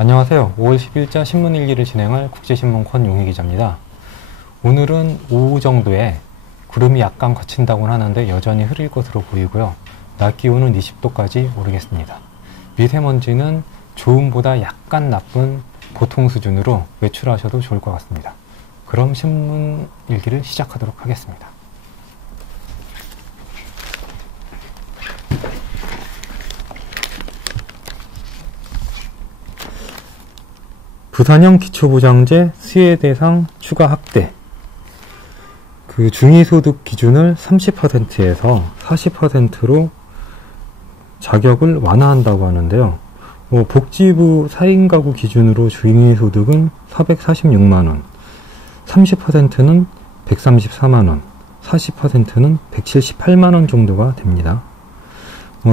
안녕하세요. 5월 10일자 신문일기를 진행할 국제신문 권용희 기자입니다. 오늘은 오후 정도에 구름이 약간 걷힌다고는 하는데 여전히 흐릴 것으로 보이고요. 낮 기온은 20도까지 오르겠습니다. 미세먼지는 좋음보다 약간 나쁜 보통 수준으로 외출하셔도 좋을 것 같습니다. 그럼 신문일기를 시작하도록 하겠습니다. 부산형 기초보장제 수혜 대상 추가 확대. 중위소득 기준을 30%에서 40%로 자격을 완화한다고 하는데요. 복지부 4인 가구 기준으로 중위소득은 446만원, 30%는 134만원, 40%는 178만원 정도가 됩니다.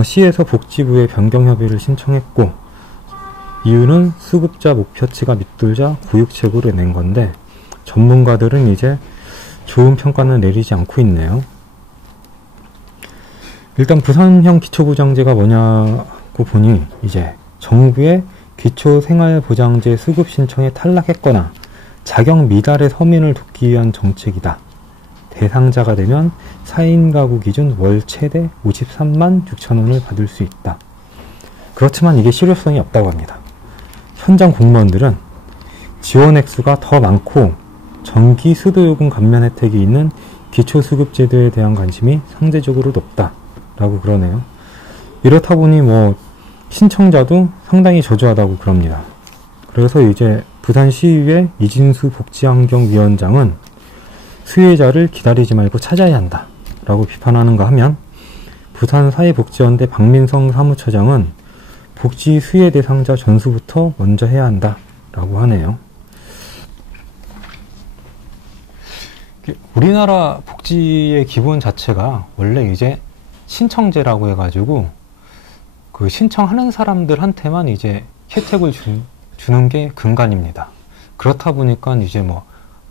시에서 복지부에 변경협의를 신청했고, 이유는 수급자 목표치가 밑돌자 고육책으로 낸 건데 전문가들은 이제 좋은 평가는 내리지 않고 있네요. 일단 부산형 기초보장제가 뭐냐고 보니 이제 정부의 기초생활보장제 수급 신청에 탈락했거나 자격 미달의 서민을 돕기 위한 정책이다. 대상자가 되면 4인 가구 기준 월 최대 53만 6천원을 받을 수 있다. 그렇지만 이게 실효성이 없다고 합니다. 현장 공무원들은 지원 액수가 더 많고 전기 수도요금 감면 혜택이 있는 기초수급제도에 대한 관심이 상대적으로 높다라고 그러네요. 이렇다 보니 신청자도 상당히 저조하다고 그럽니다. 그래서 이제 부산시의회 이진수 복지환경위원장은 수혜자를 기다리지 말고 찾아야 한다 라고 비판하는가 하면 부산사회복지연대 박민성 사무처장은 복지 수혜 대상자 전수부터 먼저 해야 한다 라고 하네요. 우리나라 복지의 기본 자체가 원래 이제 신청제라고 해가지고 신청하는 사람들한테만 이제 혜택을 주는 게 근간입니다. 그렇다 보니까 이제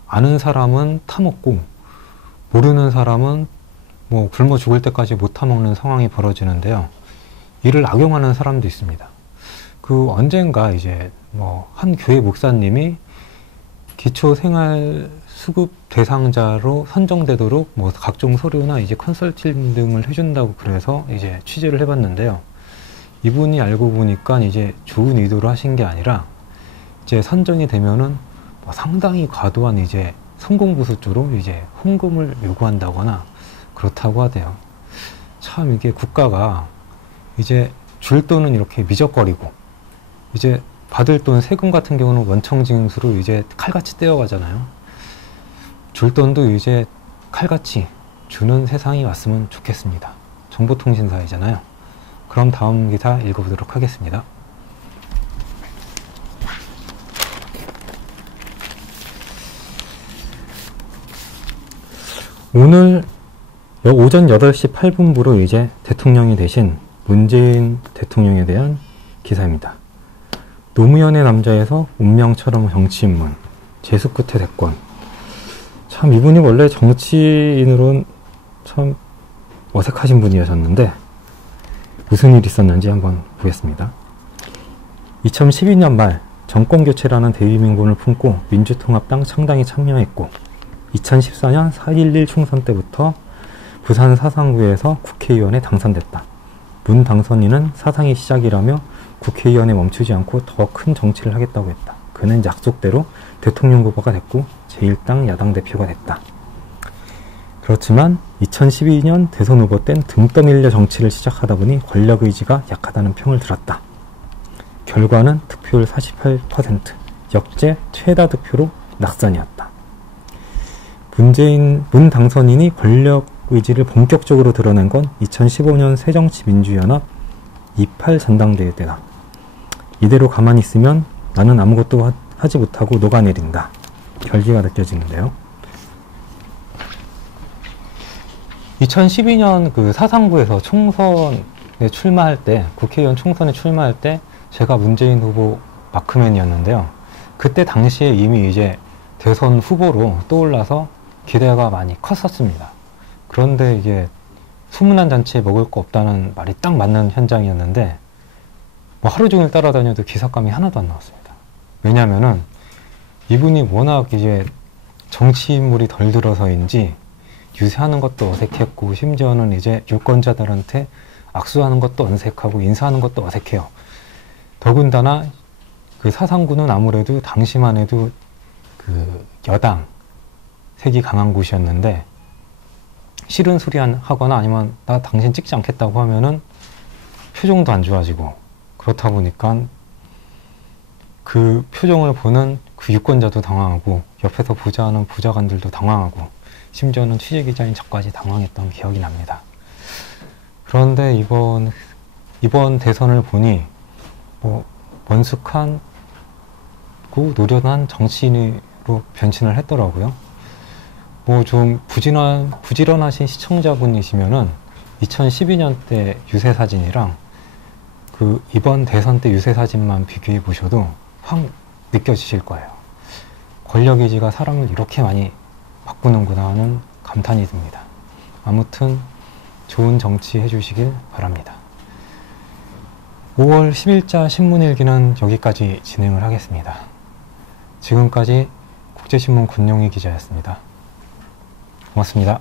아는 사람은 타먹고 모르는 사람은 굶어 죽을 때까지 못 타먹는 상황이 벌어지는데요. 이를 악용하는 사람도 있습니다. 언젠가 이제 한 교회 목사님이 기초생활수급 대상자로 선정되도록 각종 서류나 이제 컨설팅 등을 해준다고 그래서 이제 취재를 해봤는데요. 이분이 알고 보니까 이제 좋은 의도로 하신 게 아니라 이제 선정이 되면은 상당히 과도한 이제 성공부수조로 이제 헌금을 요구한다거나 그렇다고 하대요. 참 이게 국가가 이제 줄 돈은 이렇게 미적거리고 이제 받을 돈 세금 같은 경우는 원청징수로 이제 칼같이 떼어가잖아요. 줄 돈도 이제 칼같이 주는 세상이 왔으면 좋겠습니다. 정보통신사이잖아요. 그럼 다음 기사 읽어보도록 하겠습니다. 오늘 오전 8시 8분부로 이제 대통령이 되신 문재인 대통령에 대한 기사입니다. 노무현의 남자에서 운명처럼 정치인문, 재수 끝에 대권. 참 이분이 원래 정치인으로는 참 어색하신 분이셨는데 무슨 일이 있었는지 한번 보겠습니다. 2012년 말 정권교체라는 대의민분을 품고 민주통합당 창당에 참여했고 2014년 4.11 총선 때부터 부산 사상구에서 국회의원에 당선됐다. 문 당선인은 사상의 시작이라며 국회의원에 멈추지 않고 더 큰 정치를 하겠다고 했다. 그는 약속대로 대통령 후보가 됐고 제1당 야당 대표가 됐다. 그렇지만 2012년 대선 후보 땐 등 떠밀려 정치를 시작하다 보니 권력의지가 약하다는 평을 들었다. 결과는 득표율 48%, 역대 최다 득표로 낙선이었다. 문 당선인이 권력 의지를 본격적으로 드러낸 건 2015년 새정치민주연합 28 전당대회 때다. 이대로 가만히 있으면 나는 아무것도 하지 못하고 녹아내린다. 결기가 느껴지는데요. 2012년 사상구에서 총선에 출마할 때, 국회의원 총선에 출마할 때 제가 문재인 후보 마크맨이었는데요. 그때 당시에 이미 이제 대선 후보로 떠올라서 기대가 많이 컸었습니다. 그런데 이게 소문난 잔치에 먹을 거 없다는 말이 딱 맞는 현장이었는데 하루 종일 따라다녀도 기사감이 하나도 안 나왔습니다. 왜냐면은 이분이 워낙 이제 정치 인물이 덜 들어서인지 유세하는 것도 어색했고, 심지어는 이제 유권자들한테 악수하는 것도 어색하고 인사하는 것도 어색해요. 더군다나 그 사상구는 아무래도 당시만 해도 그 여당 색이 강한 곳이었는데, 싫은 소리 하거나 아니면 나 당신 찍지 않겠다고 하면은 표정도 안 좋아지고, 그렇다 보니까 그 표정을 보는 그 유권자도 당황하고, 옆에서 보좌하는 보좌관들도 당황하고, 심지어는 취재기자인 저까지 당황했던 기억이 납니다. 그런데 이번 대선을 보니 뭐 먼숙한 노련한 정치인으로 변신을 했더라고요. 뭐 좀 부지런하신 시청자분이시면은 2012년 때 유세 사진이랑 그 이번 대선 때 유세 사진만 비교해 보셔도 확 느껴지실 거예요. 권력 의지가 사람을 이렇게 많이 바꾸는구나 하는 감탄이 듭니다. 아무튼 좋은 정치 해주시길 바랍니다. 5월 10일자 신문일기는 여기까지 진행을 하겠습니다. 지금까지 국제신문 권용희 기자였습니다. 고맙습니다.